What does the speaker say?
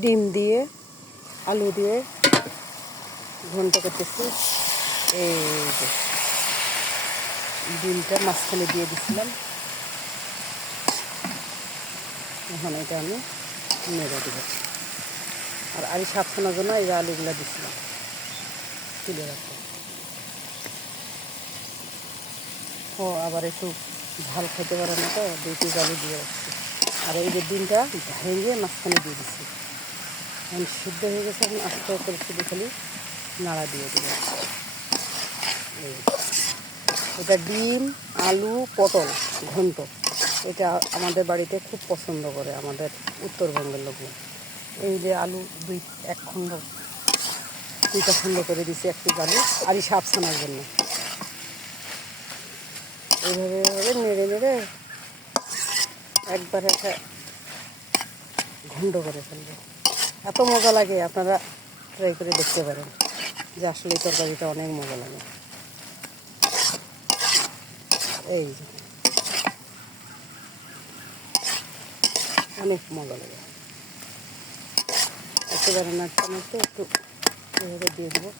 ডিম দিয়ে আলু দিয়ে ঘন্ট করতেছি। এই যে ডিমটা মাঝখানে দিয়ে দিছিলাম, এখন এটা আমি নেড়ে দেব। আর আলু সাপছানোর জন্য এই যে আলুগুলো দিছিলাম তুলে রাখবো। ও আবার একটু ঝাল খেতে পারে না, তো 2 পিস আলু দিয়ে রাখছি। আর এই যে ডিমটা ভেঙে মাঝখানে দিয়ে দিচ্ছি, এখন সিদ্ধ হয়ে গেছে। এখন আস্তে করে শুধু খালি নাড়া দিয়ে দেবো। এটা ডিম আলু পটল ঘন্ট, এটা আমাদের বাড়িতে খুব পছন্দ করে আমাদের উত্তরবঙ্গের লোকজন। এই যে আলু দুইটা খণ্ড করে দিছি, 1 পিস আলু আর এই সাপ ছানার জন্য। এইভাবে এইভাবে নেড়ে নেড়ে একবার একটা ঘন্ট করে ফেলবে। এত মজা লাগে, আপনারা ট্রাই করে দেখতে পারেন যে আসলে এই তরকারিটা অনেক মজা লাগে। এই যে অনেক মজা লাগে। একেবারে নাড়তে নাড়তে একটু এভাবে দিয়ে দেবো।